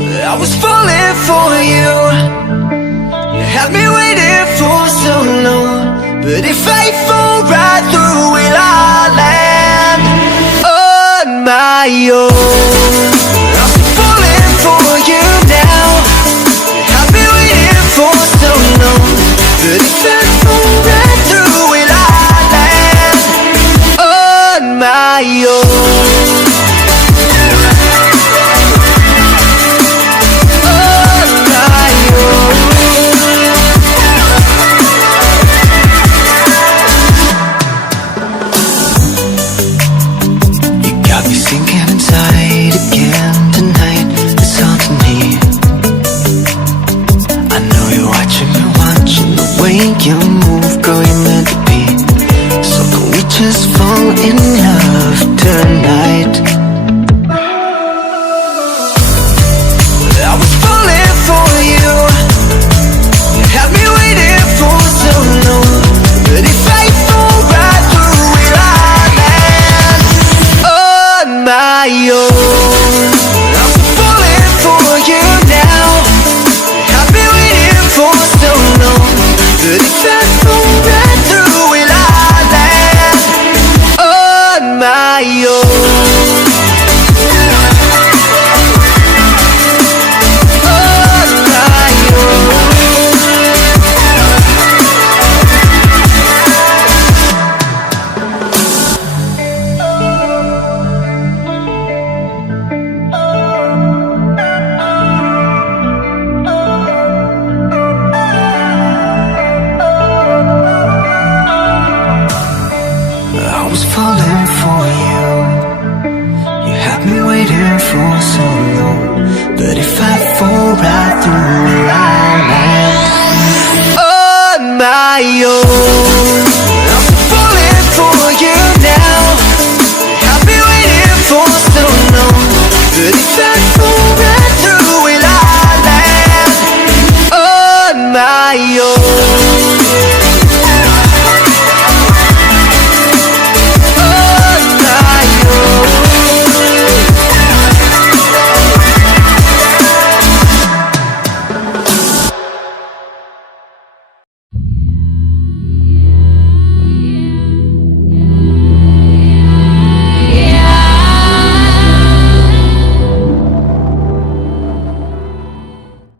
I was falling for you. You had me waiting for so long. But if I fall right through, will I land on my own? I'm falling for you now. You had me waiting for so long. But if I fall right through, will I land on my own? Sinking inside again tonight, it's haunting me. I know you're watching the way you move, girl, you're meant to be. So can we just fall in love tonight? I was falling for you. You had me waiting for so long. But if I fall right through, will I land on my own? I'm falling for you now. You had me waiting for so long. But if I fall right through, will I land on my own? I was falling for you. You had me waiting for so long. But if I fall right through,